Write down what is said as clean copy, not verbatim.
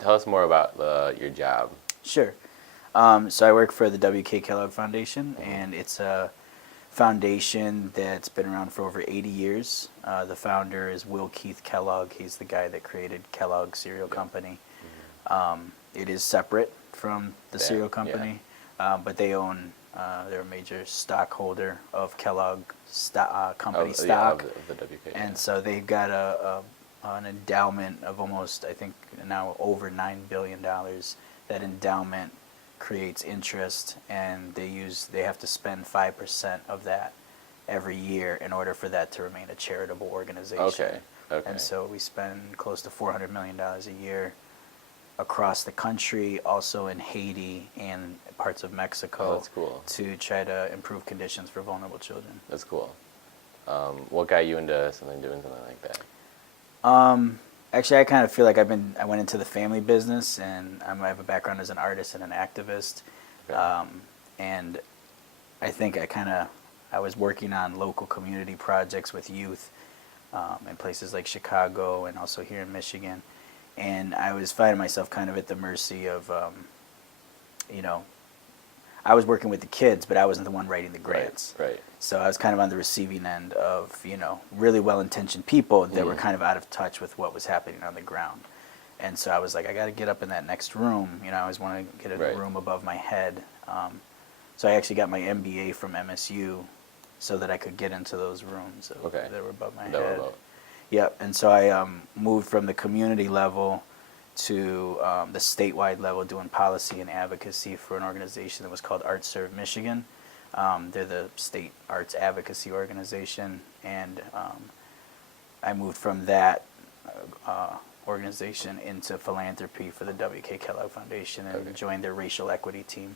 Tell us more about your job. Sure. So I work for the W.K. Kellogg Foundation, and it's a foundation that's been around for over 80 years. The founder is Will Keith Kellogg. He's the guy that created Kellogg Cereal Company. It is separate from the cereal company, but they own, they're a major stockholder of Kellogg company stock. Of the WK. And so they've got an endowment of almost, I think, now over $9 billion. That endowment creates interest, and they have to spend 5% of that every year in order for that to remain a charitable organization. Okay. And so we spend close to $400 million a year across the country, also in Haiti and parts of Mexico. Oh, that's cool. To try to improve conditions for vulnerable children. That's cool. What got you into doing something like that? Actually, I kind of feel like I went into the family business, and I have a background as an artist and an activist. Okay. And I think I was working on local community projects with youth in places like Chicago and also here in Michigan. And I was finding myself kind of at the mercy of, I was working with the kids, but I wasn't the one writing the grants. Right. So I was kind of on the receiving end of, really well-intentioned people that were kind of out of touch with what was happening on the ground. And so I was like, I got to get up in that next room. I always want to get a room above my head. So I actually got my MBA from MSU so that I could get into those rooms that were above my head. Yep. And so I moved from the community level to the statewide level, doing policy and advocacy for an organization that was called Arts Serve Michigan. They're the state arts advocacy organization, and I moved from that organization into philanthropy for the W.K. Kellogg Foundation and joined their racial equity team.